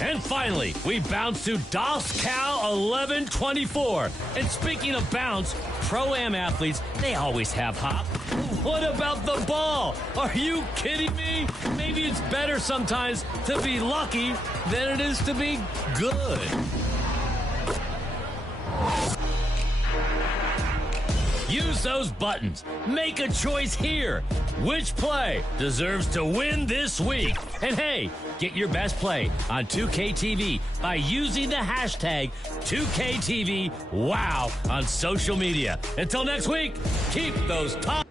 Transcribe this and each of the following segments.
And finally, we bounce to DOS Cal 1124. And speaking of bounce, Pro-Am athletes, they always have hop. What about the ball? Are you kidding me? Maybe it's better sometimes to be lucky than it is to be good. Use those buttons. Make a choice here. Which play deserves to win this week? And hey, get your best play on 2KTV by using the hashtag 2KTVWOW on social media. Until next week, keep those top.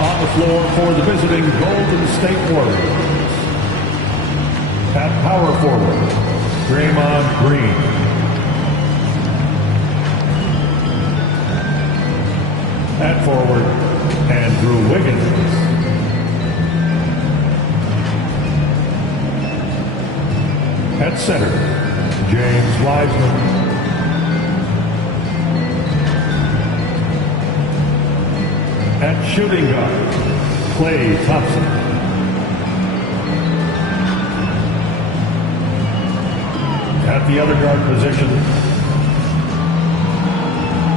On the floor for the visiting Golden State Warriors. At power forward, Draymond Green. At forward, Andrew Wiggins. At center, James Wiseman. At shooting guard, Klay Thompson. At the other guard position,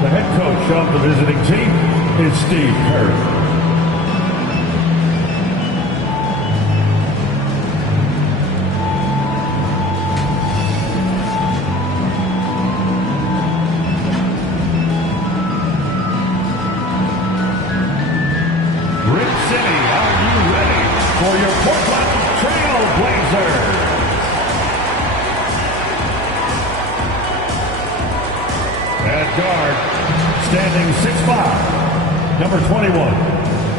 the head coach of the visiting team is Steve Kerr. Rip City, are you ready for your Portland Trail Blazers? At guard, standing 6'5", number 21,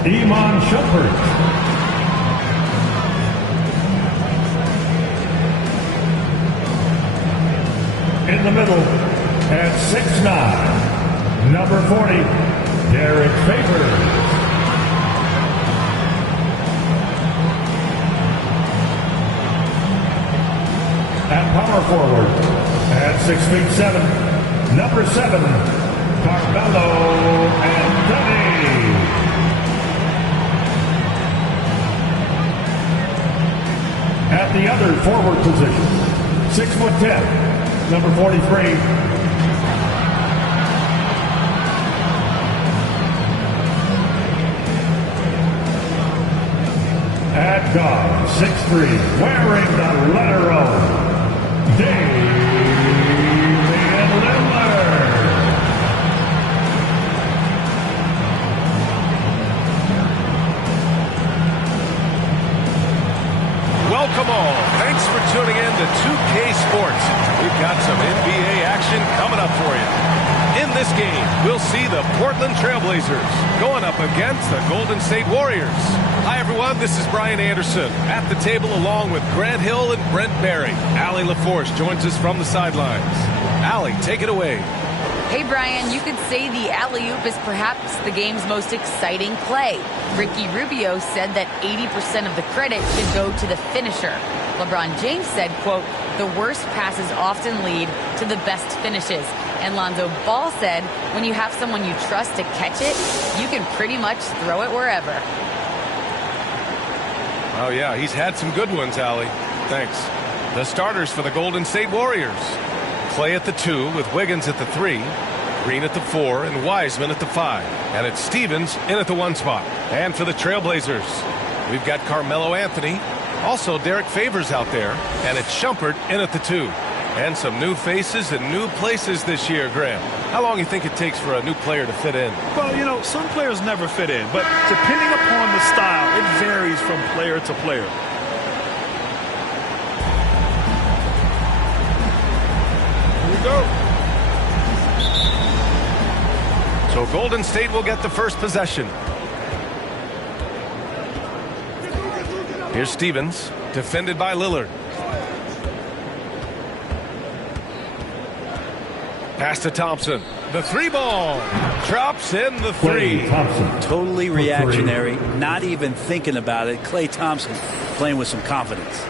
Iman Shumpert. In the middle, at 6'9", number 40, Derek Favors. At power forward, at 6'7", number 7, Carmelo Anthony. At the other forward position, 6'10", number 43, at guard, 6'3", wearing the letter O, Damian Lillard. Welcome all. Thanks for tuning in to 2K Sports. We've got some NBA action coming up for you. In this game, we'll see the Portland Trailblazers going up against the Golden State Warriors. Hi, everyone. This is Brian Anderson at the table along with Grant Hill and Brent Barry. Allie LaForce joins us from the sidelines. Allie, take it away. Hey, Brian, you could say the alley-oop is perhaps the game's most exciting play. Ricky Rubio said that 80% of the credit should go to the finisher. LeBron James said, quote, the worst passes often lead to the best finishes. And Lonzo Ball said, when you have someone you trust to catch it, you can pretty much throw it wherever. Oh, yeah, he's had some good ones, Allie. Thanks. The starters for the Golden State Warriors. Klay at the 2 with Wiggins at the 3, Green at the 4, and Wiseman at the 5. And it's Stevens in at the 1 spot. And for the Trailblazers, we've got Carmelo Anthony, also Derek Favors out there, and it's Shumpert in at the 2. And some new faces and new places this year, Graham. How long do you think it takes for a new player to fit in? Well, you know, some players never fit in, but depending upon the style, it varies from player to player. Here we go. So Golden State will get the first possession. Here's Stevens, defended by Lillard. Pass to Thompson. The 3 ball. Drops in the 3. Totally reactionary. Not even thinking about it. Klay Thompson playing with some confidence.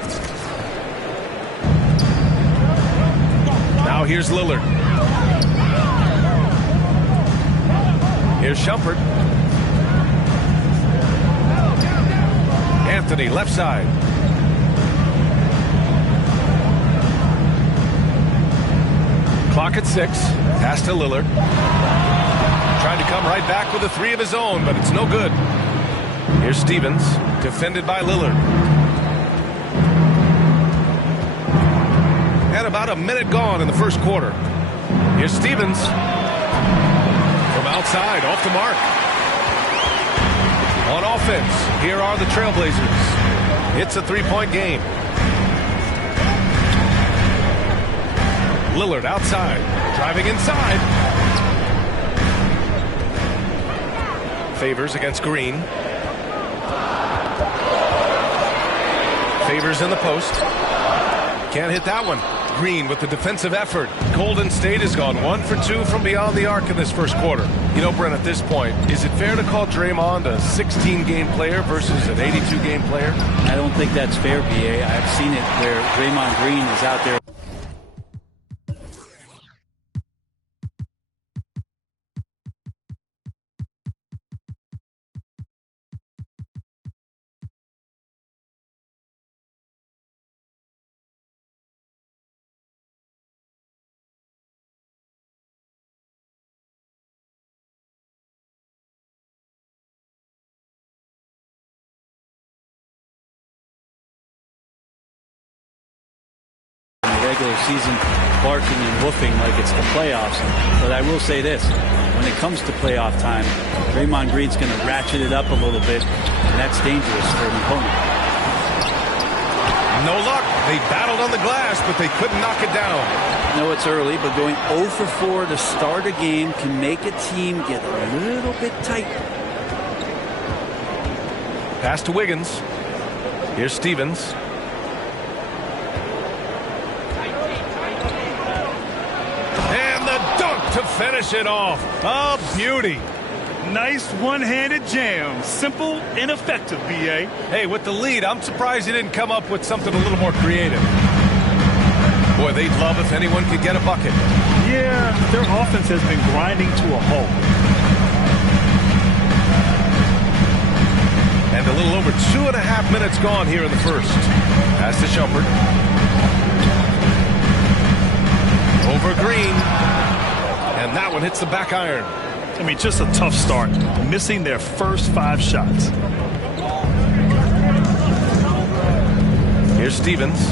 Now here's Lillard. Here's Shumpert. Anthony Anthony, left side. Clock at 6. Pass to Lillard. Trying to come right back with a three of his own, but it's no good. Here's Stevens, defended by Lillard. And about a minute gone in the first quarter. Here's Stevens. From outside, off the mark. On offense, here are the Trailblazers. It's a three-point game. Lillard outside, driving inside. Favors against Green. Favors in the post. Can't hit that one. Green with the defensive effort. Golden State has gone 1 for 2 from beyond the arc in this first quarter. You know, Brent, at this point, is it fair to call Draymond a 16-game player versus an 82-game player? I don't think that's fair, BA. I've seen it where Draymond Green is out there. Regular season barking and woofing like it's the playoffs. But I will say this, when it comes to playoff time, Draymond Green's going to ratchet it up a little bit, and that's dangerous for an opponent. No luck. They battled on the glass, but they couldn't knock it down. I know it's early, but going 0 for 4 to start a game can make a team get a little bit tight. Pass to Wiggins. Here's Stevens. To finish it off. A beauty. Nice one-handed jam. Simple and effective, B.A. Hey, with the lead, I'm surprised he didn't come up with something a little more creative. Boy, they'd love if anyone could get a bucket. Yeah, their offense has been grinding to a halt. And a little over 2.5 minutes gone here in the first. Pass to Shumpert. Over Green. And that one hits the back iron. I mean, just a tough start. Missing their first 5 shots. Here's Stevens.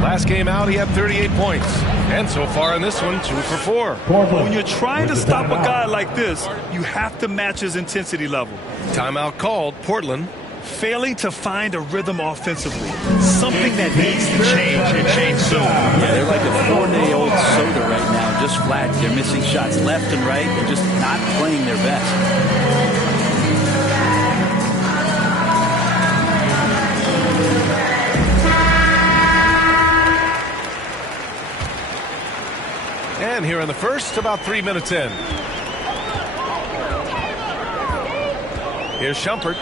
Last game out, he had 38 points. And so far in this one, 2 for 4. When you're trying to stop a guy like this, you have to match his intensity level. Timeout called. Portland. Failing to find a rhythm offensively. Something that needs to change and change soon. Yeah, they're like a 4-day-old soda right now, just flat. They're missing shots left and right. They're just not playing their best. And here in the first, about 3 minutes in. Here's Shumpert.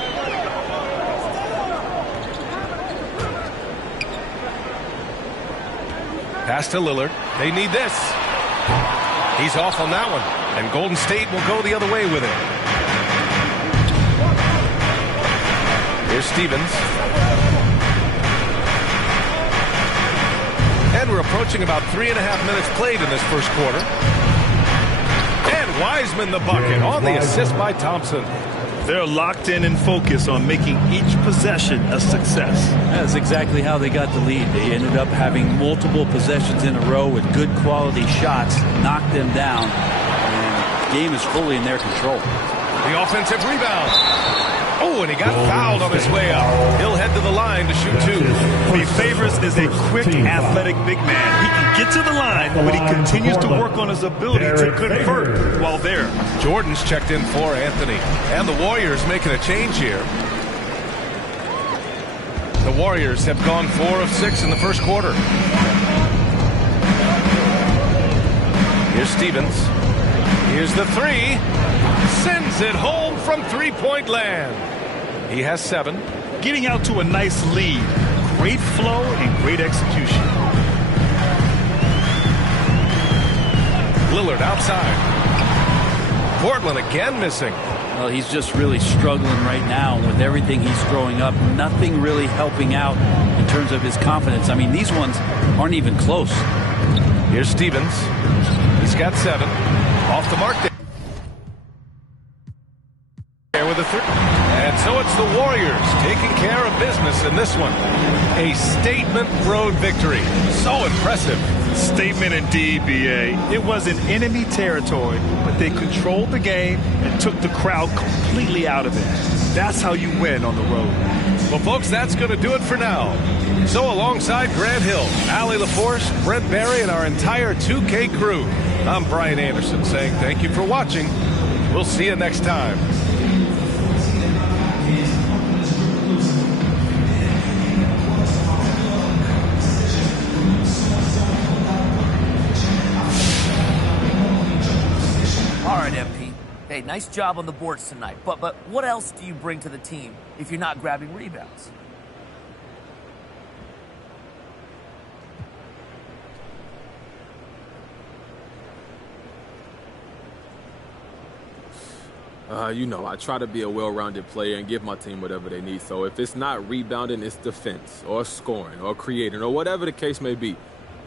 Pass to Lillard. They need this. He's off on that one. And Golden State will go the other way with it. Here's Stevens. And we're approaching about 3.5 minutes played in this first quarter. And Wiseman the bucket on the assist by Thompson. They're locked in and focused on making each possession a success. That's exactly how they got the lead. They ended up having multiple possessions in a row with good quality shots, knocked them down, and the game is fully in their control. The offensive rebound. Oh, and he got fouled on his way up. He'll head to the line to shoot 2. The Favors is a quick, athletic big man. He can get to the line, but he continues to work on his ability to convert while there. Jordan's checked in for Anthony. And the Warriors making a change here. The Warriors have gone 4 of 6 in the first quarter. Here's Stevens. Here's the 3. Sends it home from three-point land. He has 7. Getting out to a nice lead. Great flow and great execution. Lillard outside. Portland again missing. Well, he's just really struggling right now with everything he's throwing up. Nothing really helping out in terms of his confidence. I mean, these ones aren't even close. Here's Stevens. He's got 7. Off the mark there with a 3. And so it's the Warriors taking care of business in this one. A statement road victory. So impressive. Statement indeed, B.A. It was in enemy territory, but they controlled the game and took the crowd completely out of it. That's how you win on the road. Well, folks, that's going to do it for now. So alongside Grant Hill, Allie LaForce, Brent Barry, and our entire 2K crew, I'm Brian Anderson saying thank you for watching. We'll see you next time. All right, MP. Hey, nice job on the boards tonight. But what else do you bring to the team if you're not grabbing rebounds? You know, I try to be a well-rounded player and give my team whatever they need. So if it's not rebounding, it's defense or scoring or creating or whatever the case may be.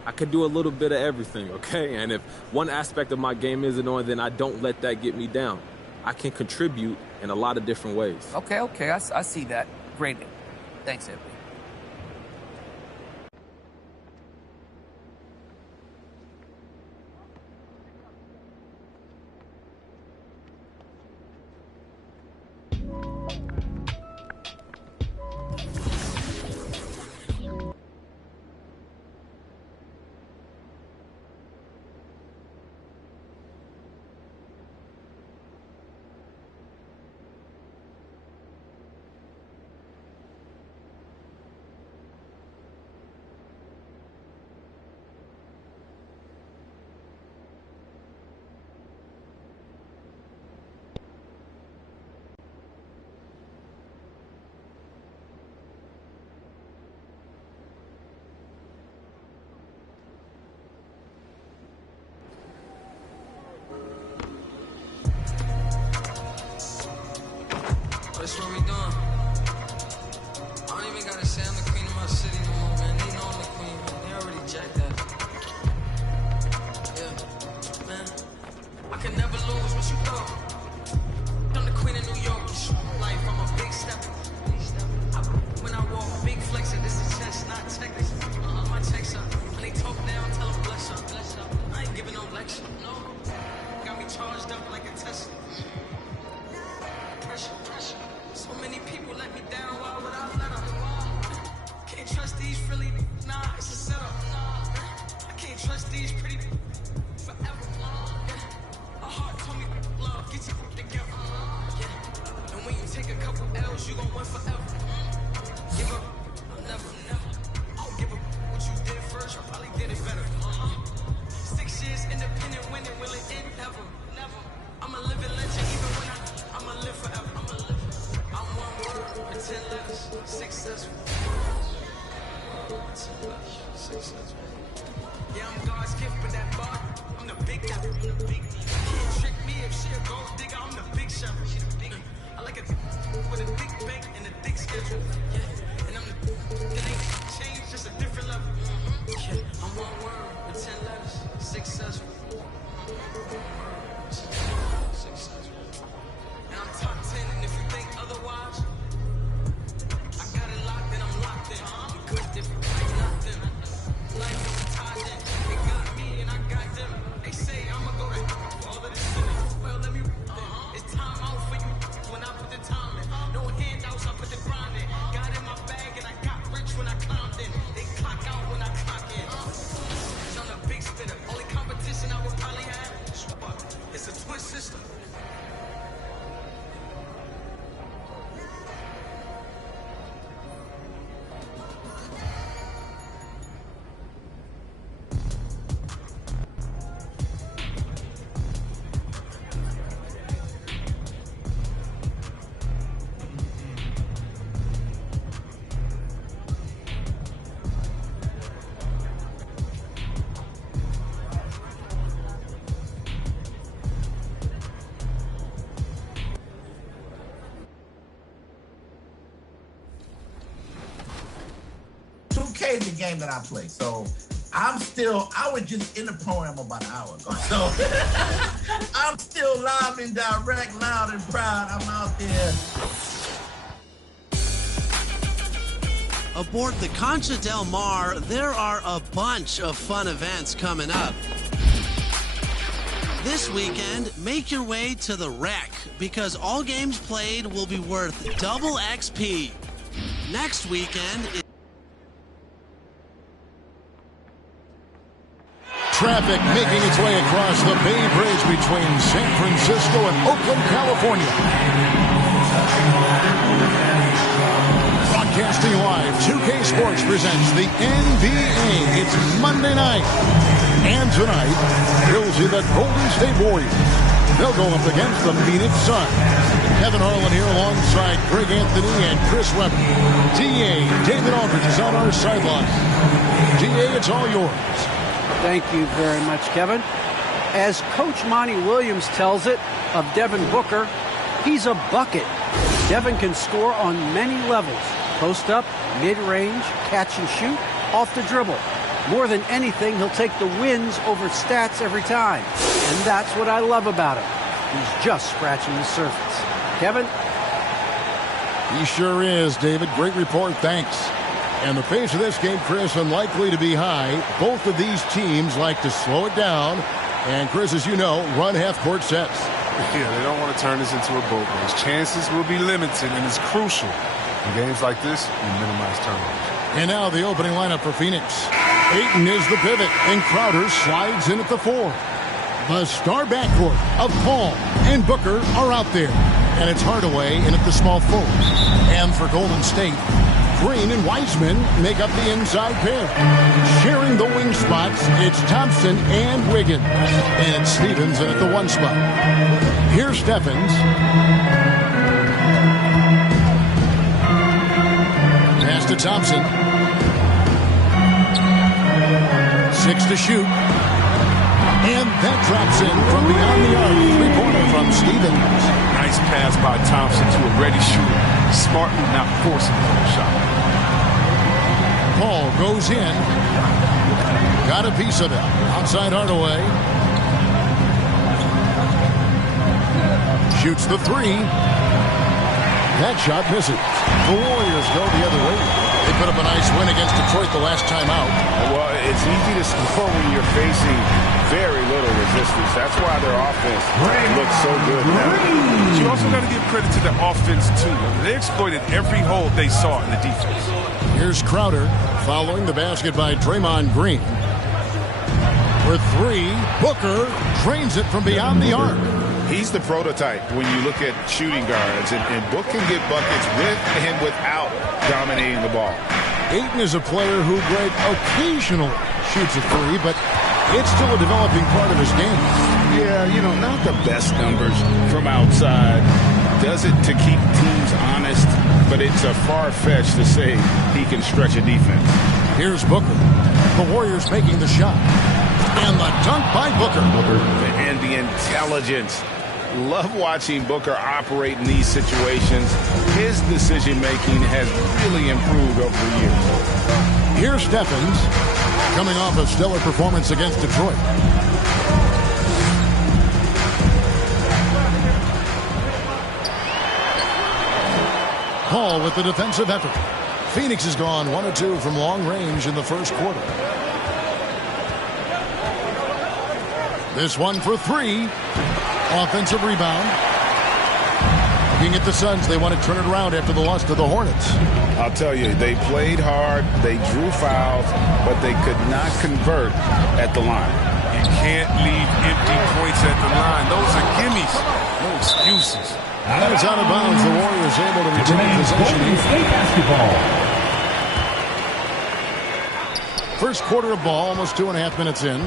I could do a little bit of everything, okay? And if one aspect of my game isn't on, then I don't let that get me down. I can contribute in a lot of different ways. Okay, I see that. Great. Thanks, MP. That's what we doing. I don't even gotta say I'm the queen of my city no more, man. They know I'm the queen, man. They already jacked that. Yeah, man. I can never lose. What you thought? I'm the queen of New York. It's life. I'm a big stepper. When I walk, big flexer. This is chest, not checkers. My checks up. When they talk down, tell them bless up. I ain't giving no lecture. No. Got me charged up like a Tesla. Pressure. So many people let me down, why would I let them? Can't trust these really, nah, it's a setup. I can't trust these pretty forever. A heart told me love, get you together. And when you take a couple L's, you gon' win forever. Give up, I'll never. I don't give up what you did first, I probably did it better. 6 years independent, winning, will it end? Never. I'm a living legend, even when I'ma live forever. I'm one word, 10 letters, successful. 10 letters, successful. Yeah, I'm God's gift with that bar. I'm the big guy. Can't trick me if she a gold digger. I'm the big shot. I like it with a big bank and a thick schedule. Yeah, and I'm the it ain't changed, just a different level. Yeah, I'm one word with 10 letters, successful. And I'm top 10, and if you think otherwise, I got it locked and I'm locked in. I'm good, different, like nothing. Life is tied in. They got me and I got them. They say I'ma go to for all of this shit. Well, let me. It's time out for you when I put the time 2K is the game that I play. So I was just in the program about an hour ago. So I'm still live and direct, loud and proud. I'm out there. Aboard the Concha Del Mar, there are a bunch of fun events coming up. This weekend, make your way to the Rec, because all games played will be worth double XP. Next weekend... Traffic making its way across the Bay Bridge between San Francisco and Oakland, California. Broadcasting live, 2K Sports presents the NBA. It's Monday night. And tonight, you'll see the Golden State Warriors. They'll go up against the Phoenix Suns. Kevin Harlan here alongside Greg Anthony and Chris Webber. DA, David Aldridge is on our sideline. DA, it's all yours. Thank you very much, Kevin. As Coach Monty Williams tells it of Devin Booker, he's a bucket. Devin can score on many levels. Post up, mid-range, catch and shoot, off the dribble. More than anything, he'll take the wins over stats every time. And that's what I love about him. He's just scratching the surface. Kevin? He sure is, David. Great report. Thanks. And the pace of this game, Chris, unlikely to be high. Both of these teams like to slow it down. And, Chris, as you know, run half-court sets. Yeah, they don't want to turn this into a boat race. Chances will be limited, and it's crucial. In games like this, you minimize turnovers. And now the opening lineup for Phoenix. Ayton is the pivot, and Crowder slides in at the 4. The star backcourt of Paul and Booker are out there. And it's Hardaway in at the small forward. And for Golden State, Green and Wiseman make up the inside pair. Sharing the wing spots, it's Thompson and Wiggins. And it's Stevens in at the 1 spot. Here's Stephens. Pass to Thompson. 6 to shoot. And that drops in from beyond the arc. 3-pointer from Stevens. Nice pass by Thompson to a ready shooter. Smartly not forcing the shot. Paul goes in. Got a piece of it. Outside Hardaway. Shoots the 3. That shot misses. The Warriors go the other way. They put up a nice win against Detroit the last time out. Well, it's easy to score when you're facing very little resistance. That's why their offense looks so good now. But you also got to give credit to the offense, too. They exploited every hole they saw in the defense. Here's Crowder following the basket by Draymond Green. For 3, Booker drains it from beyond the arc. He's the prototype when you look at shooting guards, and Book can get buckets with and without dominating the ball. Ayton is a player who, Greg, occasionally shoots a 3, but it's still a developing part of his game. Yeah, you know, not the best numbers from outside. Does it to keep teams honest, but it's a far-fetched to say he can stretch a defense. Here's Booker. The Warriors making the shot. And the dunk by Booker. And the intelligence. Love watching Booker operate in these situations. His decision-making has really improved over the years. Here's Stephens, coming off a stellar performance against Detroit. Paul with the defensive effort. Phoenix has gone 1 of 2 from long range in the first quarter. This one for 3. Offensive rebound. Looking at the Suns, they want to turn it around after the loss to the Hornets. I'll tell you, they played hard, they drew fouls, but they could not convert at the line. You can't leave empty points at the line. Those are gimmies. No excuses. And it's out of bounds. The Warriors able to retain possession. State basketball. First quarter of ball, almost 2.5 minutes in.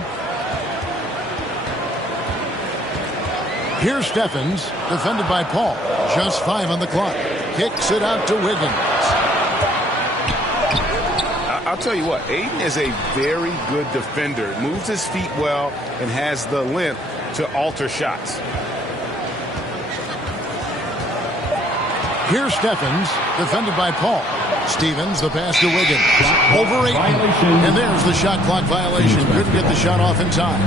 Here's Stephens, defended by Paul. Just 5 on the clock. Kicks it out to Wiggins. I'll tell you what, Ayton is a very good defender. Moves his feet well and has the length to alter shots. Here's Stephens, defended by Paul. Stevens, the pass to Wiggins. Over 8. And there's the shot clock violation. Couldn't get the shot off in time.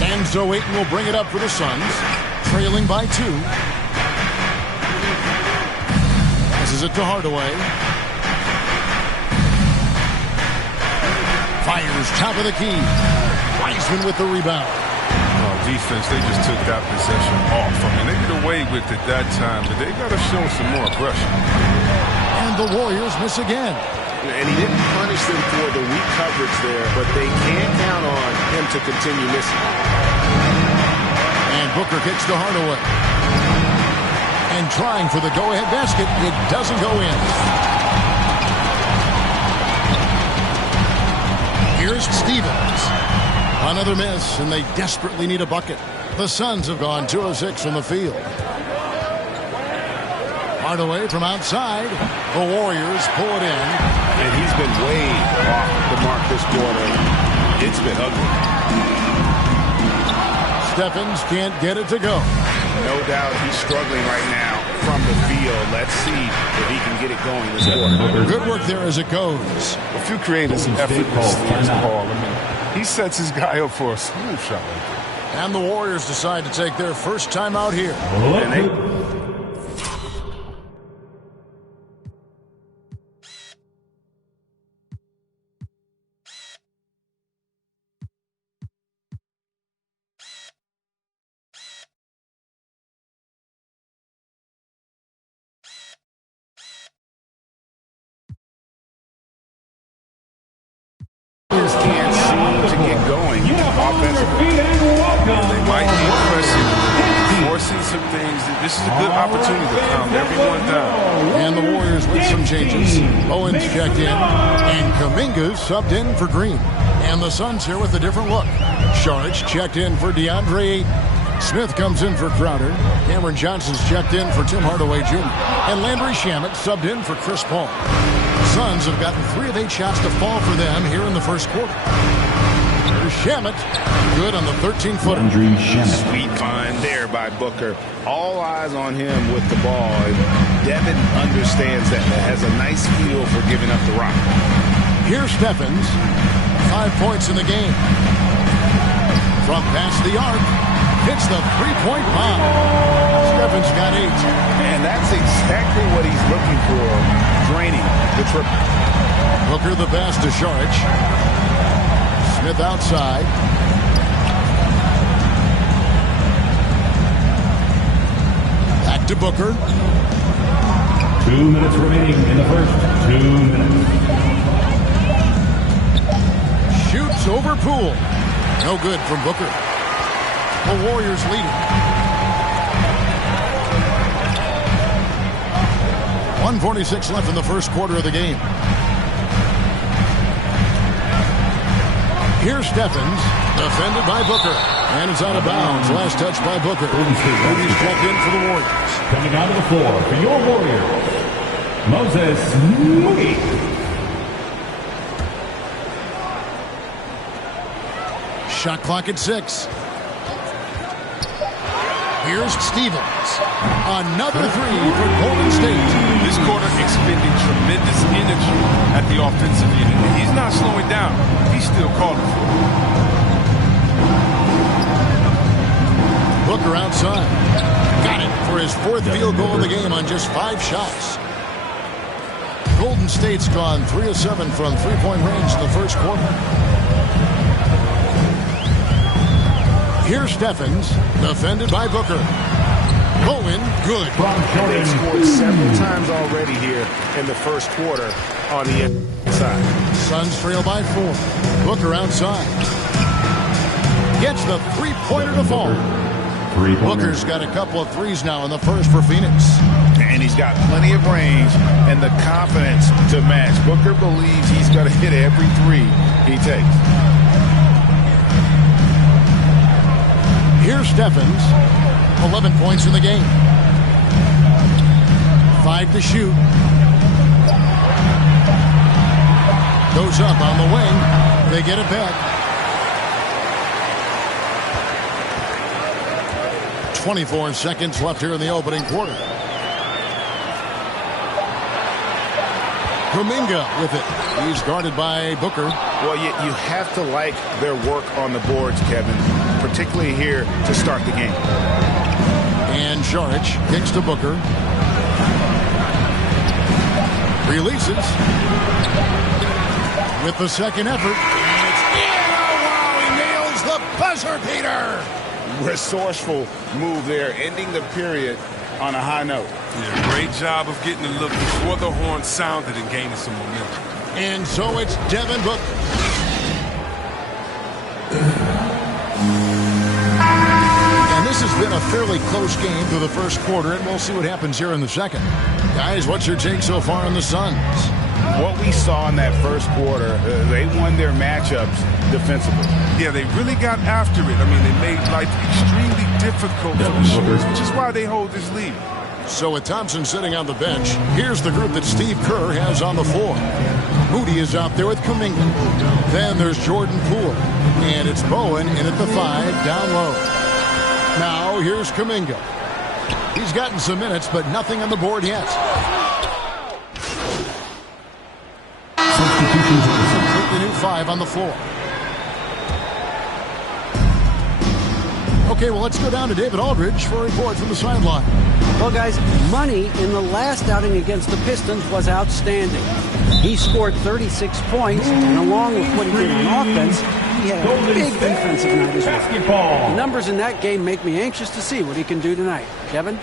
Enzo Ayton will bring it up for the Suns, trailing by 2. Passes it to Hardaway. Fires top of the key. Wiseman with the rebound. Defense, they just took that possession off. I mean, they get away with it that time, but they got to show some more aggression. And the Warriors miss again. And he didn't punish them for the weak coverage there, but they can't count on him to continue missing. And Booker kicks to Hardaway. And trying for the go-ahead basket, it doesn't go in. Here's Stevens. Another miss, and they desperately need a bucket. The Suns have gone 2 of 6 from the field. Hardaway from outside. The Warriors pull it in. And he's been way off the mark this quarter. It's been ugly. Stephens can't get it to go. No doubt he's struggling right now from the field. Let's see if he can get it going this quarter. Good work there as it goes. If you create some effortlessly as Paul, he sets his guy up for a smooth shot like that. And the Warriors decide to take their first time out here. Can't seem to get going offensively. They might be pressing, forcing some things. This is a good opportunity to pound everyone down. And the Warriors with some changes. Owens checked in, and Kuminga's subbed in for Green. And the Suns here with a different look. Saric checked in for DeAndre Ayton. Smith comes in for Crowder. Cameron Johnson's checked in for Tim Hardaway Jr. And Landry Shamet subbed in for Chris Paul. Suns have gotten 3 of 8 shots to fall for them here in the first quarter. There's Shamet, good on the 13-footer. Sweet find there by Booker. All eyes on him with the ball. And Devin understands that. Has a nice feel for giving up the rock. Here's Stephens, 5 points in the game. From past the arc, hits the three-point bomb. Stephens got 8. And that's exactly what he's looking for. Draining the triple. Booker the pass to Saric. Smith outside. Back to Booker. 2 minutes remaining in the first 2 minutes. Shoots over Poole. No good from Booker. The Warriors leading. 1:46 left in the first quarter of the game. Here's Stephens, defended by Booker. And it's out of bounds. Last touch by Booker. He's checked in for the Warriors. Coming out of the floor for your Warriors, Moses Moody. Shot clock at 6. Here's Stevens. Another 3 for Golden State. This quarter expending tremendous energy at the offensive end. He's not slowing down. He's still calling for it. Booker outside. Got it for his 4th field goal of the game on just 5 shots. Golden State's gone 3 of 7 from 3-point range in the first quarter. Here's Stephens, defended by Booker. Bowen, good. They've scored several times already here in the first quarter on the inside. Suns trail by 4. Booker outside. Gets the three-pointer to fall. Booker's got a couple of threes now in the first for Phoenix. And he's got plenty of range and the confidence to match. Booker believes he's going to hit every 3 he takes. Here's Stephens, 11 points in the game. 5 to shoot. Goes up on the wing. They get it back. 24 seconds left here in the opening quarter. Kuminga with it. He's guarded by Booker. Well, you have to like their work on the boards, Kevin, particularly here to start the game. And Saric kicks to Booker. Releases. With the second effort. And it's in. Oh, wow, he nails the buzzer beater. Resourceful move there, ending the period on a high note. Yeah, great job of getting the look before the horn sounded and gaining some momentum. And so it's Devin Booker. And this has been a fairly close game through the first quarter, and we'll see what happens here in the second. Guys, what's your take so far on the Suns? What we saw in that first quarter, they won their matchups defensively. Yeah, they really got after it. I mean, they made life extremely difficult for the shooters, which is why they hold this lead. So with Thompson sitting on the bench, here's the group that Steve Kerr has on the floor. Moody is out there with Kuminga. Then there's Jordan Poole. And it's Bowen in at the 5, down low. Now here's Kuminga. He's gotten some minutes, but nothing on the board yet. Put the new 5 on the floor. Okay, well, let's go down to David Aldridge for a report from the sideline. Well, guys, Money in the last outing against the Pistons was outstanding. He scored 36 points, and along with what he did on offense, he had a big defensive night as well. The numbers in that game make me anxious to see what he can do tonight. Kevin?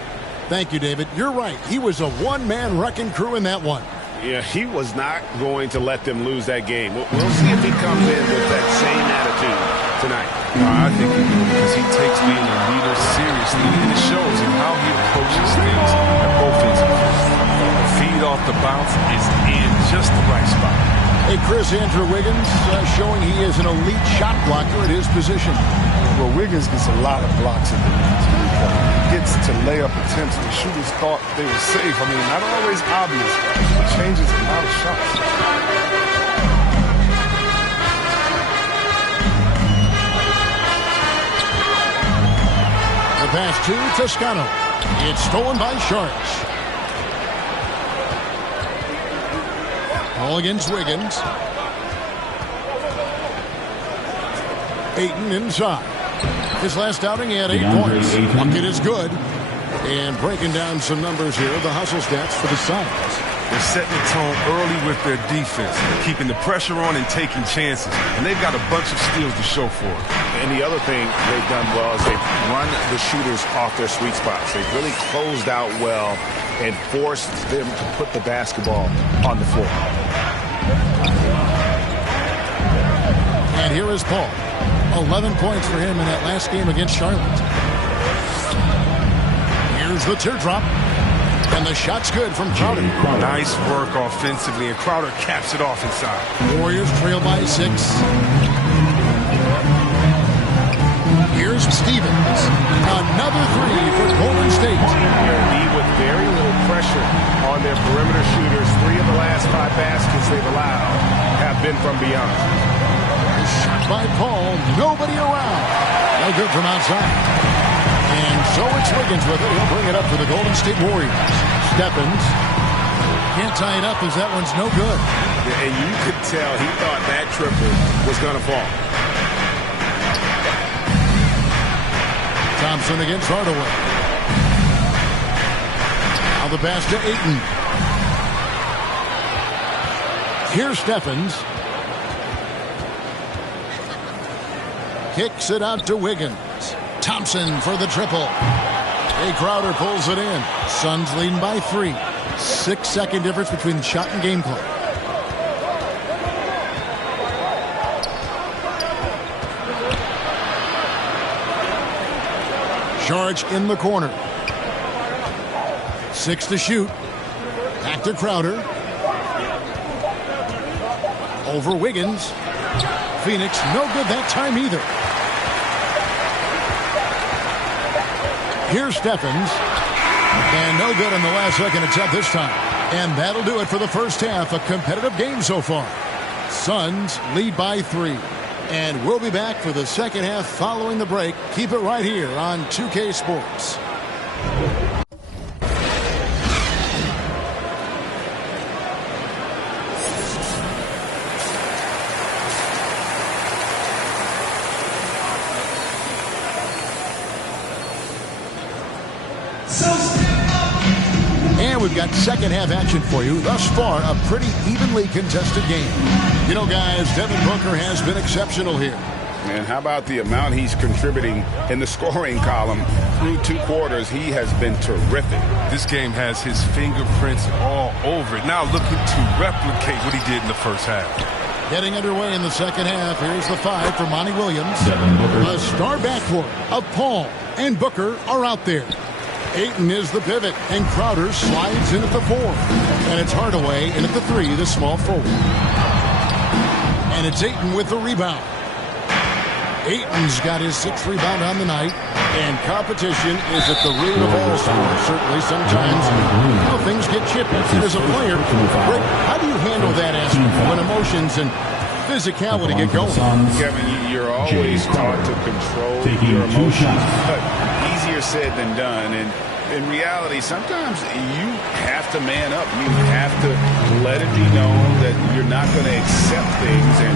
Thank you, David. You're right. He was a one-man wrecking crew in that one. Yeah, he was not going to let them lose that game. We'll see if he comes in with that same attitude tonight. I think he will, because he takes being a leader seriously, and it shows in how he approaches things at both ends. The feed off the bounce is in just the right spot. Hey, Chris, Andrew Wiggins showing he is an elite shot blocker at his position. Well, Wiggins gets a lot of blocks in the league. Gets to layup attempts the shooters thought they were safe. I mean, not always obvious, but changes a lot of shots. The pass to Toscano. It's stolen by Saric. All against Wiggins. Ayton inside. His last outing, he had 8 points. Bucket is good. And breaking down some numbers here, the hustle stats for the Suns. They're setting the tone early with their defense, keeping the pressure on and taking chances. And they've got a bunch of steals to show for it. And the other thing they've done well is they've run the shooters off their sweet spots. They've really closed out well and forced them to put the basketball on the floor. And here is Paul. 11 points for him in that last game against Charlotte. Here's the teardrop. And the shot's good from Crowder. Nice work offensively, and Crowder caps it off inside. Warriors trail by 6. Here's Stevens. Another 3 for Golden State. Lead with very little pressure on their perimeter shooters. 3 of the last 5 baskets they've allowed have been from beyond. Shot by Paul. Nobody around. No good from outside. And so it's Wiggins with it. He'll bring it up for the Golden State Warriors. Stephens can't tie it up as that one's no good. Yeah, and you could tell he thought that triple was going to fall. Thompson against Hardaway. Now the pass to Ayton. Here's Stephens. Kicks it out to Wiggins. Thompson for the triple. Jay Crowder pulls it in. Suns leading by 3. 6-second difference between the shot and game clock. Saric in the corner. 6 to shoot. Back to Crowder. Over Wiggins. Phoenix no good that time either. Here's Stephens. And no good on the last second attempt this time. And that'll do it for the first half. A competitive game so far. Suns lead by 3. And we'll be back for the second half following the break. Keep it right here on 2K Sports. And we've got second half action for you. Thus far, a pretty evenly contested game. You know, guys, Devin Booker has been exceptional here. And how about the amount he's contributing in the scoring column? Through 2 quarters, he has been terrific. This game has his fingerprints all over it. Now looking to replicate what he did in the first half. Getting underway in the second half. Here's the 5 for Monty Williams. A star backcourt of Paul and Booker are out there. Ayton is the pivot, and Crowder slides in at the 4. And it's Hardaway in at the 3, the small forward. And it's Ayton with the rebound. Ayton's got his 6th rebound on the night, and competition is at the root of all sports. Certainly, sometimes things get chippy. As a player, Rick, how do you handle that aspect when emotions and physicality get going? Kevin, you're always taught to control your emotions, but easier said than done. And in reality, sometimes you have to man up. You have to let it be known that you're not going to accept things, and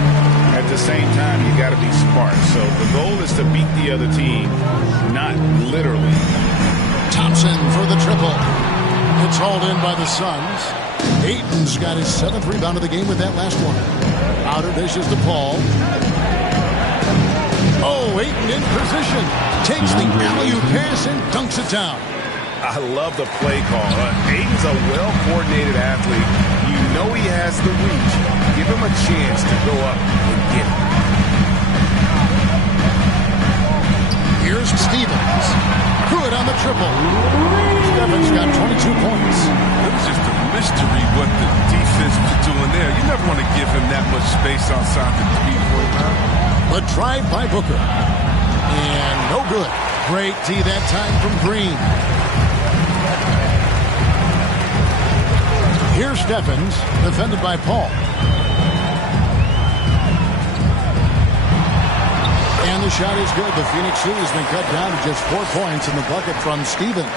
at the same time, you got to be smart. So the goal is to beat the other team, not literally. Thompson for the triple. It's hauled in by the Suns. Ayton's got his 7th rebound of the game with that last one. Outer dishes to Paul. Oh, Ayton in position. Takes the alley-oop pass and dunks it down. I love the play call. Ayton's a well-coordinated athlete. You know he has the reach. Give him a chance to go up and get it. Here's Stevens. Good on the triple. Stevens got 22 points. It was just a mystery what the defense was doing there. You never want to give him that much space outside the 3-point line. The drive by Booker. And no good. Great D that time from Green. Here's Stephens, defended by Paul. And the shot is good. The Phoenix Suns has been cut down to just 4 points in the bucket from Stevens.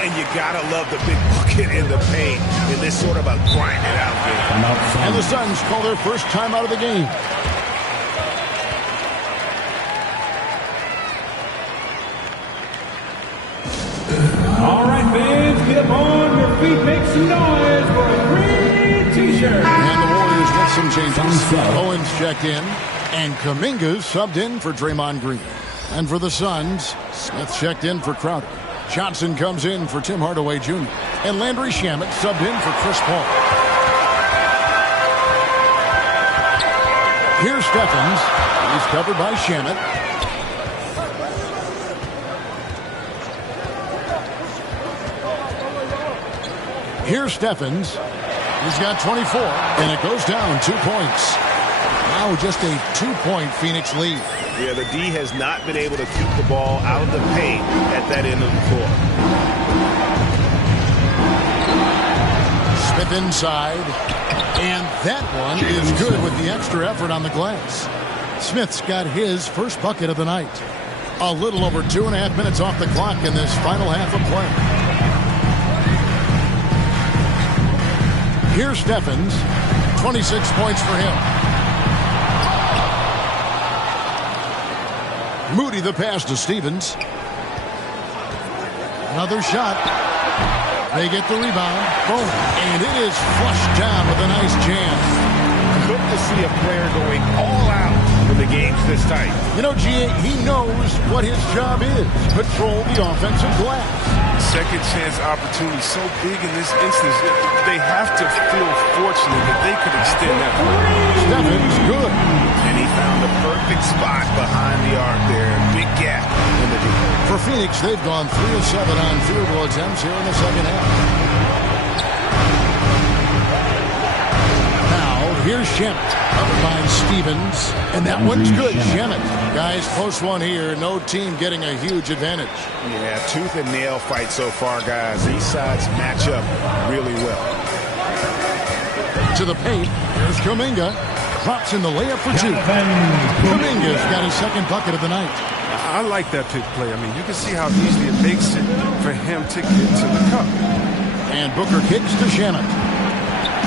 And you gotta love the big bucket in the paint in this sort of a grinded out game. And the Suns call their first time out of the game. All right, fans, get up on your feet, make some noise for a green T-shirt. And the Warriors get some changes. Owens checked in, and Kuminga's subbed in for Draymond Green. And for the Suns, Smith checked in for Crowder. Johnson comes in for Tim Hardaway Jr. And Landry Shamet subbed in for Chris Paul. Here's Stephens. He's covered by Shamet. Here's Stephens. He's got 24, and it goes down 2 points. Now just a 2-point Phoenix lead. Yeah, the D has not been able to keep the ball out of the paint at that end of the floor. Smith inside, and that one is good with the extra effort on the glass. Smith's got his first bucket of the night. A little over 2.5 minutes off the clock in this final half of play. Here's Stephens. 26 points for him. Moody the pass to Stevens. Another shot. They get the rebound. Boom. And it is flushed down with a nice jam. Good to see a player going all out when the game's this tight. You know, G.A., he knows what his job is. Control the offensive glass. Second chance opportunity so big in this instance. They have to feel fortunate that they could extend that. Stephens good. And he found the perfect spot behind the arc there. Big gap in the defense. For Phoenix, they've gone 3 of 7 on field goal attempts here in the second half. Now, here's Shamet. Up by Stevens. And that one's good. Shamet. Guys, close one here. No team getting a huge advantage. Yeah, tooth and nail fight so far, guys. These sides match up really well. To the paint. Here's Kuminga. drops in the layup for two. Kuminga's got his second bucket of the night. I like that pick play. I mean, you can see how easy it makes it for him to get to the cup. And Booker kicks to Shamet.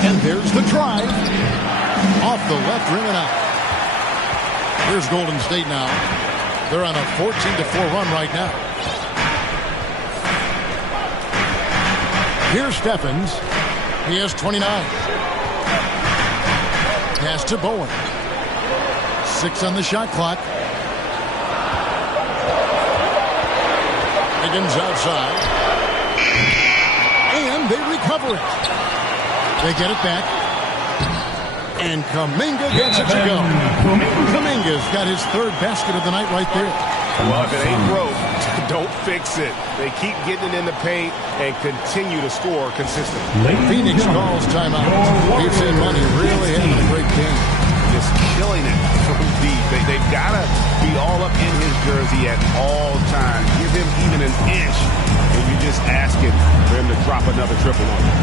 And there's the drive. Off the left rim and out. Here's Golden State now. They're on a 14-4 run right now. Here's Stephens. He has 29. Pass to Bowen. 6 on the shot clock. Higgins outside. And they recover it. They get it back. And Kuminga gets it to go. Kuminga's got his third basket of the night right there. Well, if it ain't broke, don't fix it. They keep getting it in the paint and continue to score consistently. Phoenix calls timeout. We've seen Money really having a great game. Just killing it from deep. They've got to be all up in his jersey at all times. Give him even an inch, and you're just asking for him to drop another triple on you.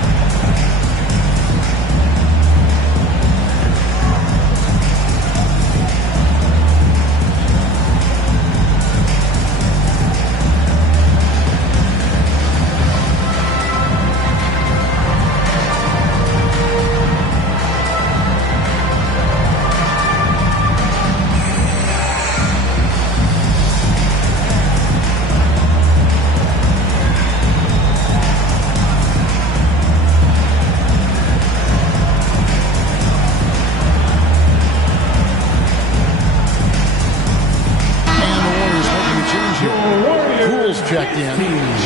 Checked in.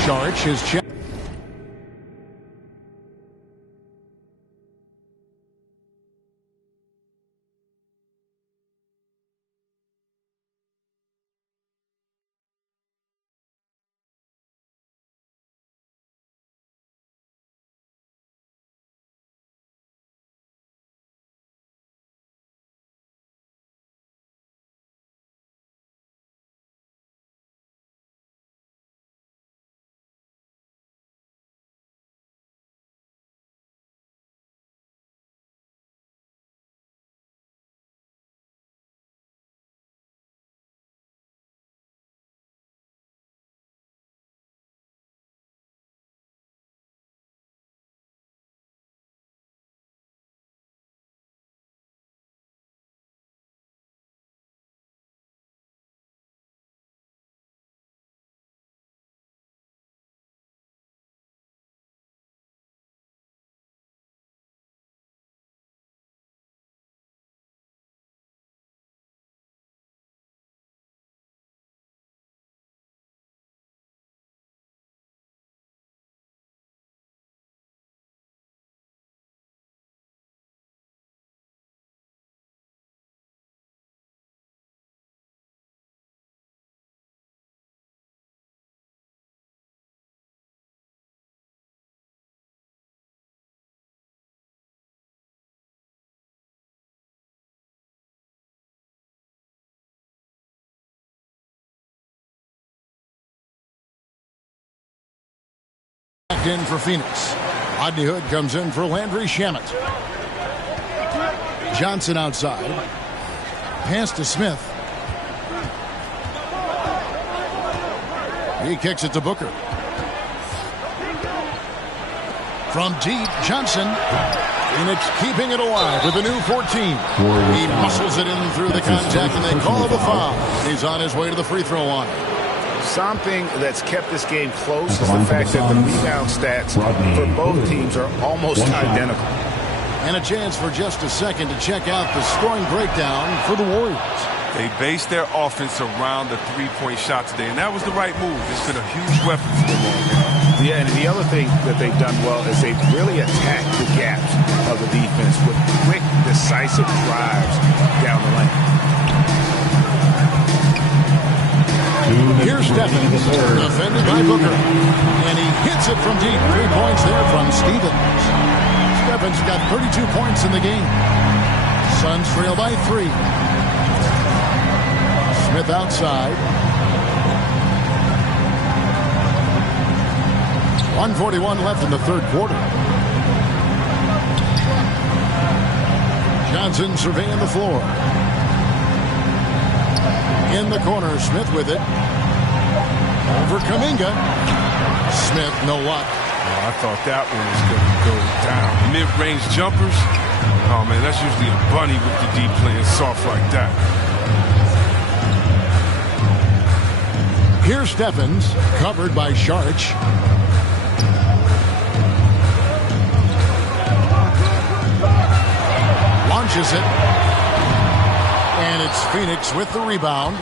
Saric is checked. In for Phoenix. Rodney Hood comes in for Landry Shamet. Johnson outside. Pass to Smith. He kicks it to Booker. From deep, Johnson. Phoenix keeping it alive with a new 14. He muscles it in through the contact, and they call the foul. He's on his way to the free throw line. Something that's kept this game close is the fact that the rebound stats for both teams are almost identical. And a chance for just a second to check out the scoring breakdown for the Warriors. They based their offense around the three-point shot today, and that was the right move. It's been a huge weapon for them all game. Yeah, and the other thing that they've done well is they've really attacked the gaps of the defense with quick, decisive drives down the lane. Here's Stephens, defended by Booker. And he hits it from deep. 3 points there from Stevens. Stephens got 32 points in the game. Suns trail by 3. Smith outside. 1:41 left in the third quarter. Johnson surveying the floor. In the corner, Smith with it. Over Kuminga. Smith, no luck. Oh, I thought that one was going to go down. Mid-range jumpers. Oh, man, that's usually a bunny with the D playing soft like that. Here's Steffens, covered by Sharch. Launches it. And it's Phoenix with the rebound.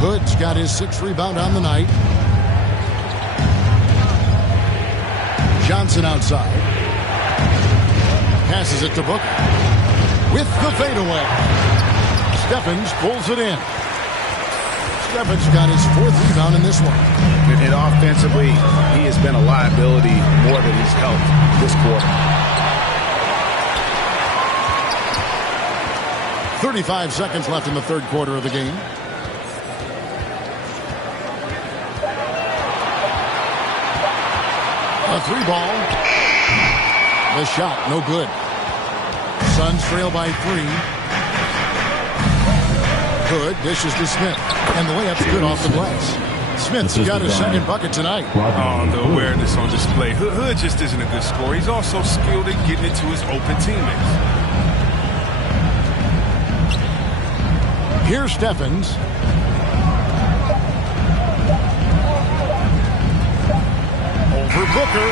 Hood's got his 6th rebound on the night. Johnson outside. Passes it to Booker. With the fadeaway. Steffens pulls it in. Steffens got his 4th rebound in this one. And offensively, he has been a liability more than he's helped this quarter. 35 seconds left in the 3rd quarter of the game. A 3-ball. The shot, no good. Suns trail by 3. Hood dishes to Smith. And the layup's good off the glass. Smith's got his 2nd bucket tonight. Oh, the awareness on display. Hood just isn't a good scorer. He's also skilled at getting it to his open teammates. Here's Steffens. Over Booker.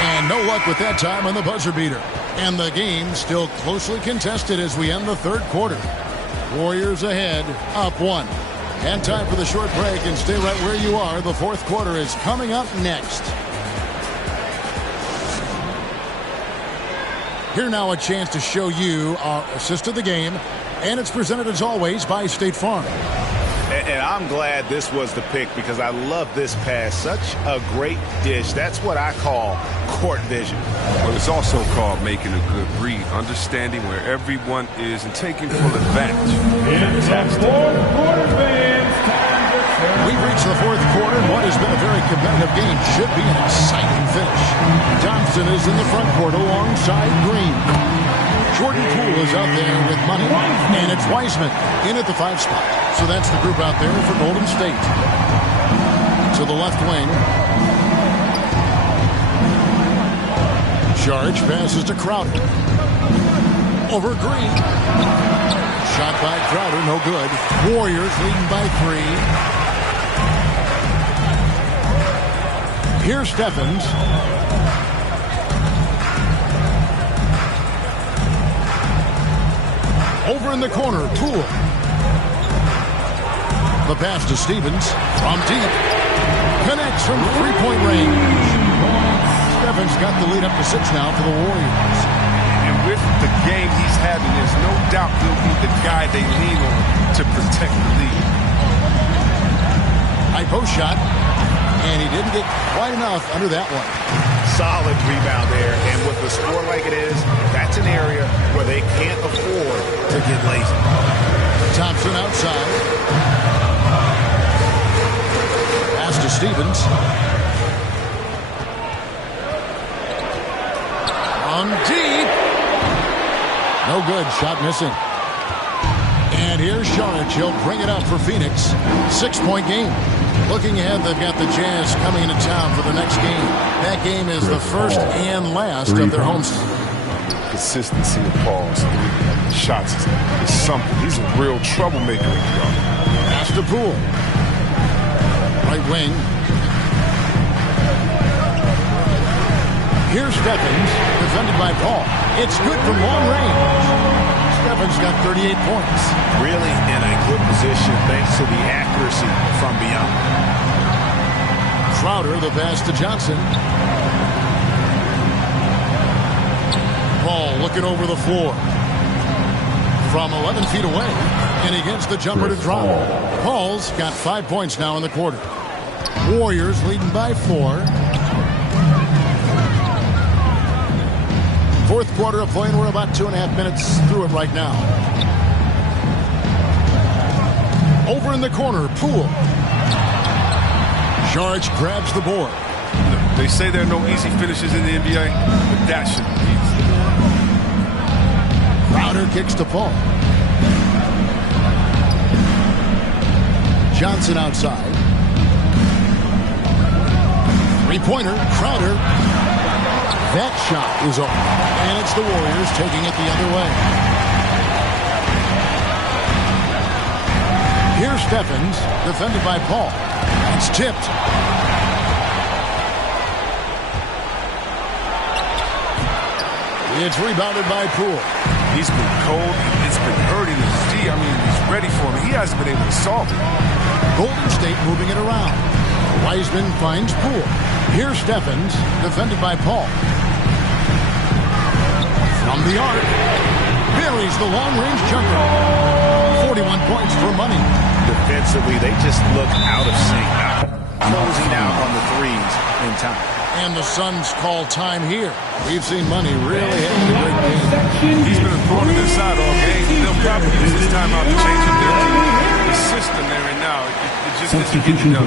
And no luck with that time on the buzzer beater. And the game still closely contested as we end the 3rd quarter. Warriors ahead, up 1. And time for the short break, and stay right where you are. The 4th quarter is coming up next. Here now a chance to show you our assist of the game. And it's presented as always by State Farm. And I'm glad this was the pick because I love this pass. Such a great dish. That's what I call court vision. Well, it's also called making a good read, understanding where everyone is and taking full advantage. Fantastic. We've reached the 4th quarter, and what has been a very competitive game should be an exciting finish. Thompson is in the front court alongside Green. Jordan Poole is out there with money, and it's Wiseman in at the 5 spot. So that's the group out there for Golden State. To the left wing. Sharch passes to Crowder. Over Green. Shot by Crowder, no good. Warriors leading by 3. Here's Steffens. Over in the corner, Poole. The pass to Stevens from deep. Connects from 3-point range. Steffens got the lead up to 6 now for the Warriors. And with the game he's having, there's no doubt he'll be the guy they lean on to protect the lead. High post shot. And he didn't get quite enough under that one. Solid rebound there. And with the score like it is, that's an area where they can't afford to get lazy. Thompson outside. Pass to Stevens. On deep. No good. Shot missing. And here's Sharch. He'll bring it up for Phoenix. 6-point game. Looking ahead, they've got the Jazz coming into town for the next game. That game is the first and last of their homestand. Consistency of balls, shots is something. He's a real troublemaker. Pass to Poole. Right wing. Here's Steffens, defended by Paul. It's good from long range. Steffens got 38 points. Really in a good position thanks to the accuracy from beyond. Crowder, the pass to Johnson. Paul looking over the floor. From 11 feet away. And he gets the jumper to drop. Paul's got 5 points now in the quarter. Warriors leading by 4. 4th quarter of play, and we're about 2.5 minutes through it right now. Over in the corner, Poole. Sharch grabs the board. They say there are no easy finishes in the NBA, but that should be Crowder kicks to Paul. Johnson outside. Three-pointer, Crowder. That shot is off. And it's the Warriors taking it the other way. Here's Stephens, defended by Paul. It's tipped. It's rebounded by Poole. He's been cold. It's been hurting his D. I mean, he's ready for it. He hasn't been able to solve it. Golden State moving it around. Wiseman finds Poole. Here's Stephens, defended by Paul. From the arc, buries the long-range jumper. 41 points for money. Defensively, they just look out of sync. Closing out on the threes in time. And the Suns call time here. We've seen Money really having a great game. He's been throwing it inside all game. They'll probably use this timeout to change up the system they're in now. It just isn't getting done.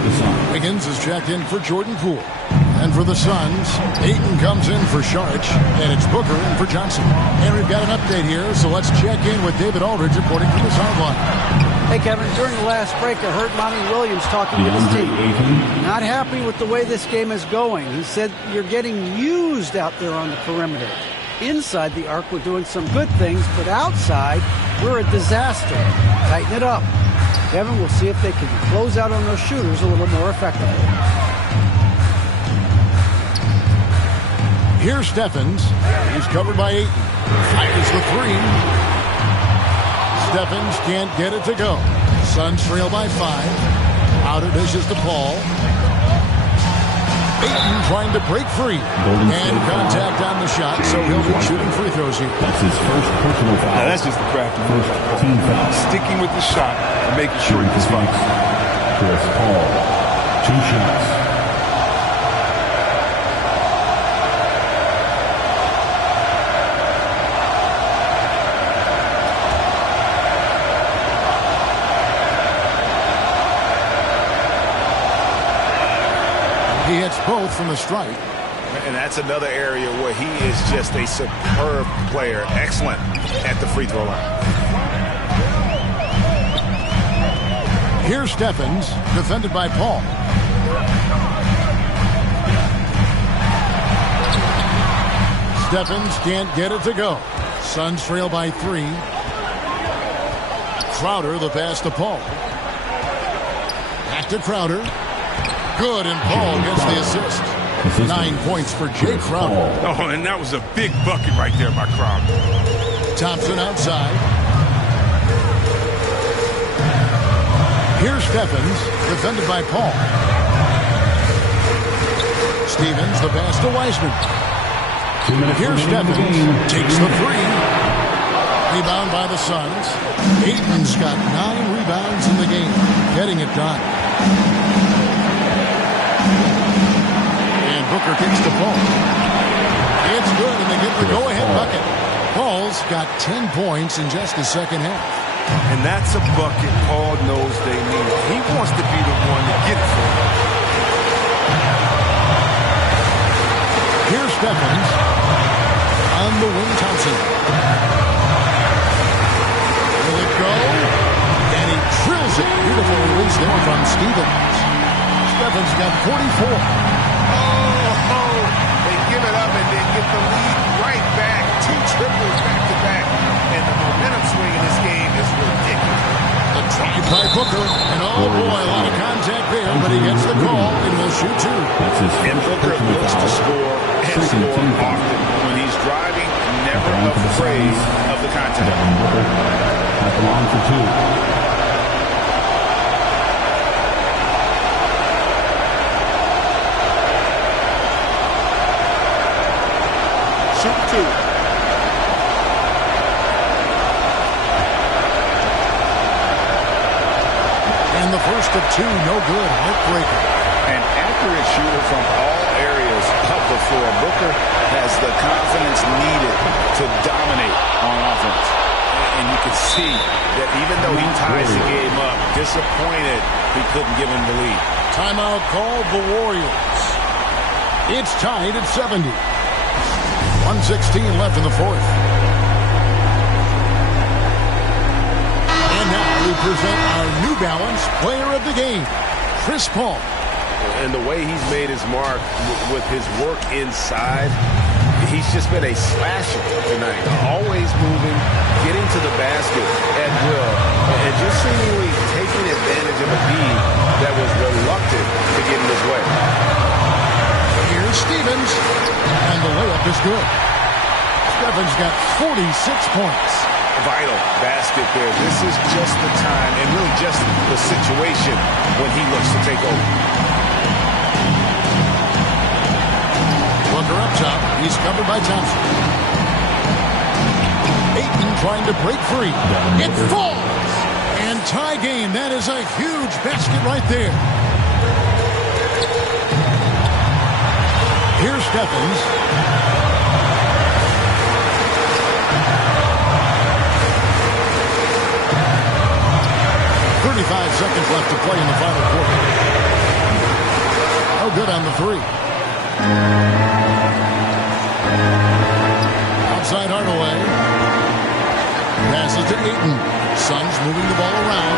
Wiggins is checked in for Jordan Poole. And for the Suns, Ayton comes in for Saric, and it's Booker in for Johnson. And we've got an update here, so let's check in with David Aldridge reporting from the sideline. Hey, Kevin, during the last break, I heard Monty Williams talking with his team. Not happy with the way this game is going. He said, you're getting used out there on the perimeter. Inside the arc, we're doing some good things, but outside, we're a disaster. Tighten it up. Kevin, we'll see if they can close out on those shooters a little more effectively. Here's Stephens. He's covered by Ayton. Fires the three. Stephens can't get it to go. Suns trail by 5. Out of dishes to Paul. Ayton trying to break free. And contact on the shot, so he'll be shooting free throws here. That's his first personal foul. Now, that's just the crafty first team foul. Sticking with the shot and making sure he gets fouled. Chris Paul. 2 shots. He hits both from the strike. And that's another area where he is just a superb player. Excellent at the free throw line. Here's Stephens, defended by Paul. Stephens can't get it to go. Suns trail by 3. Crowder, the pass to Paul. Back to Crowder. Good, and Paul gets the assist. 9 points for Jay Crowder. Oh, and that was a big bucket right there by Crowder. Thompson outside. Here's Stephens, defended by Paul. Stevens, the pass to Wiseman. Here's Stephens, takes the three. Rebound by the Suns. Ayton's got 9 rebounds in the game, getting it done. Booker kicks to Paul. It's good, and they get the go-ahead bucket. Paul's got 10 points in just the second half. And that's a bucket Paul knows they need. He wants to be the one to get it for them. Here's Stephens on the wing. Thompson. Will it go? And he drills it. Beautiful release there from Stevens. Stephens got 44. Give it up and then get the lead right back. 2 triples back-to-back. And the momentum swing in this game is ridiculous. The drive by Booker. And oh boy, a lot of contact there, but he gets the call and will shoot 2. And Booker looks to score and score often. When he's driving, never afraid of the contact. At the line for 2. Shoot 2. And the first of 2, no good. Heartbreaker. An accurate shooter from all areas of the floor. Booker has the confidence needed to dominate on offense. And you can see that even though he ties the game up, disappointed he couldn't give him the lead. Timeout called the Warriors. It's tied at 70. 1:16 left in the fourth. present our New Balance Player of the Game, Chris Paul. And the way he's made his mark with his work inside, he's just been a slasher tonight. Always moving, getting to the basket at will, and just seemingly taking advantage of a lead that was reluctant to get in his way. Here's Stevens, and the layup is good. Stevens got 46 points. Vital basket there. This is just the time and really just the situation when he looks to take over. Booker up top. He's covered by Thompson. Ayton trying to break free. It falls! And tie game. That is a huge basket right there. Here's Stephens. 35 seconds left to play in the final quarter. No good on the three. Outside Hardaway. Passes to Ayton. Suns moving the ball around.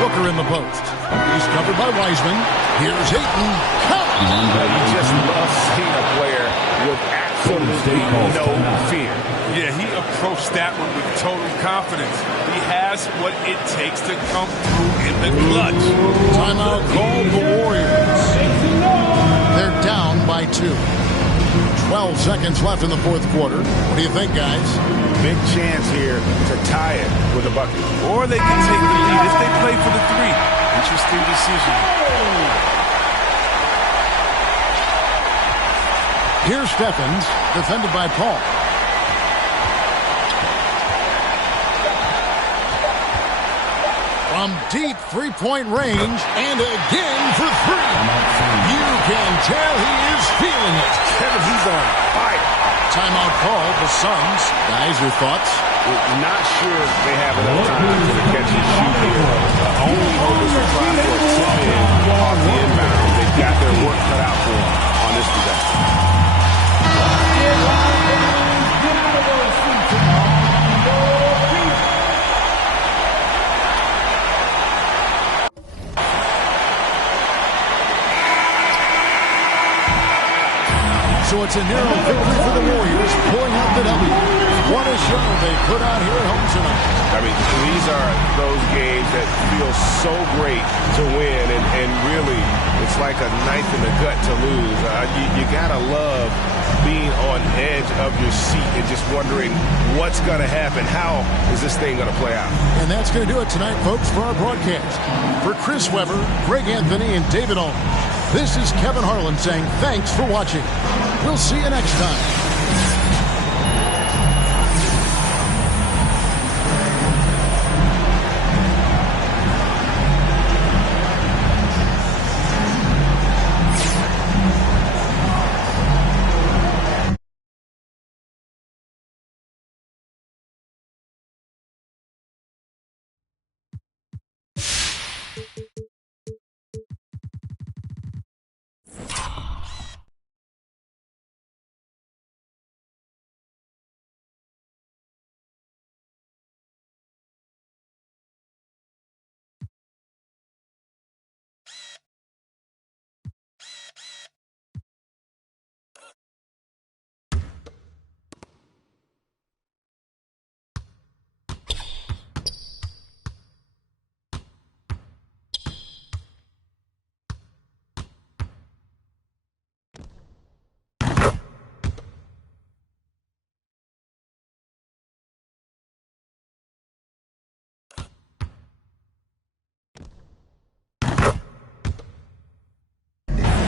Booker in the post. He's covered by Wiseman. Here's Ayton. You just love seeing a player with absolutely no fear. Yeah, he approached that one with total confidence. He has what it takes to come through in the clutch. Timeout called the Warriors. They're down by 2. 12 seconds left in the fourth quarter. What do you think, guys? Big chance here to tie it with a bucket. Or they can take the lead if they play for the three. Interesting decision. Here's Stephens, defended by Paul. From deep three-point range, and again for 3. You can tell he is feeling it. Kevin, he's on fire. Timeout called the Suns. Guys, your thoughts? Not sure they have enough time to catch and shoot here. Only hope is to try for a tip-in off the inbound. They've got their work cut out for them on this possession. So it's a narrow victory for the Warriors, pulling out the W. What a show they put on here at home tonight. I mean, these are those games that feel so great to win, and really, it's like a knife in the gut to lose. You gotta love being on edge of your seat and just wondering what's gonna happen. How is this thing gonna play out? And that's gonna do it tonight, folks, for our broadcast. For Chris Webber, Greg Anthony, and David Allman, this is Kevin Harlan saying thanks for watching. We'll see you next time.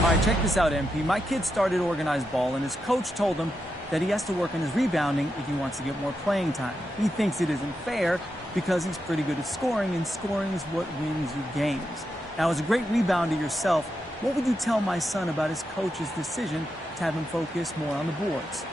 All right, check this out, MP. My kid started organized ball, and his coach told him that he has to work on his rebounding if he wants to get more playing time. He thinks it isn't fair because he's pretty good at scoring, and scoring is what wins you games. Now, as a great rebounder yourself, what would you tell my son about his coach's decision to have him focus more on the boards?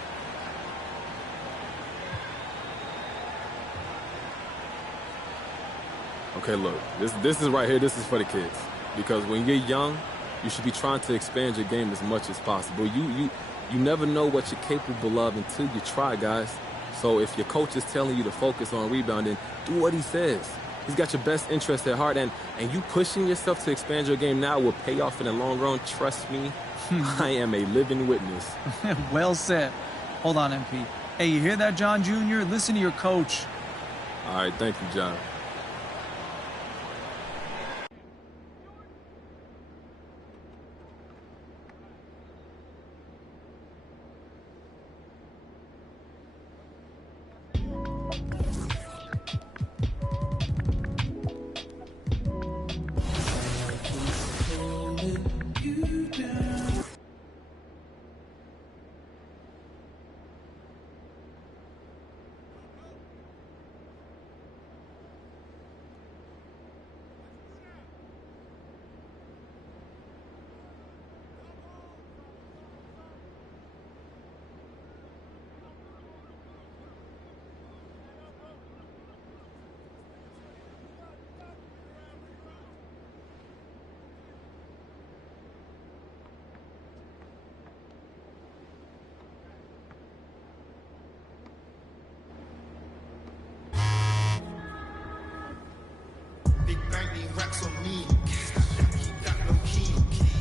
Okay, look, this is right here. This is for the kids. Because when you're young, you should be trying to expand your game as much as possible. You never know what you're capable of until you try, guys. So if your coach is telling you to focus on rebounding, do what he says. He's got your best interest at heart, and you pushing yourself to expand your game now will pay off in the long run. Trust me, I am a living witness. Well said. Hold on, MP. Hey, you hear that, John Jr.? Listen to your coach. All right, thank you, John. Big bang, these racks on me. Keep that low key.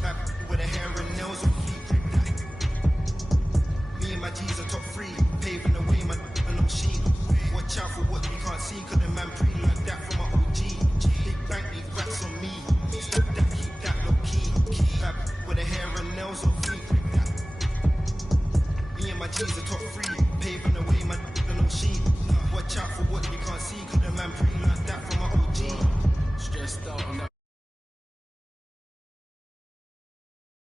Back with the hair and nails on fleek. Me and my G's are top 3. Paving the way, man, and I'm sheep. Watch out for what you can't see, cause the man pre like that from my OG. Big bang, these racks on me. Keep that low key. Back with the hair and nails on fleek. Me and my G's are top 3. Paving the way, man, and I'm sheep. Watch out for what you can't see, cause the man pre like that from my OG.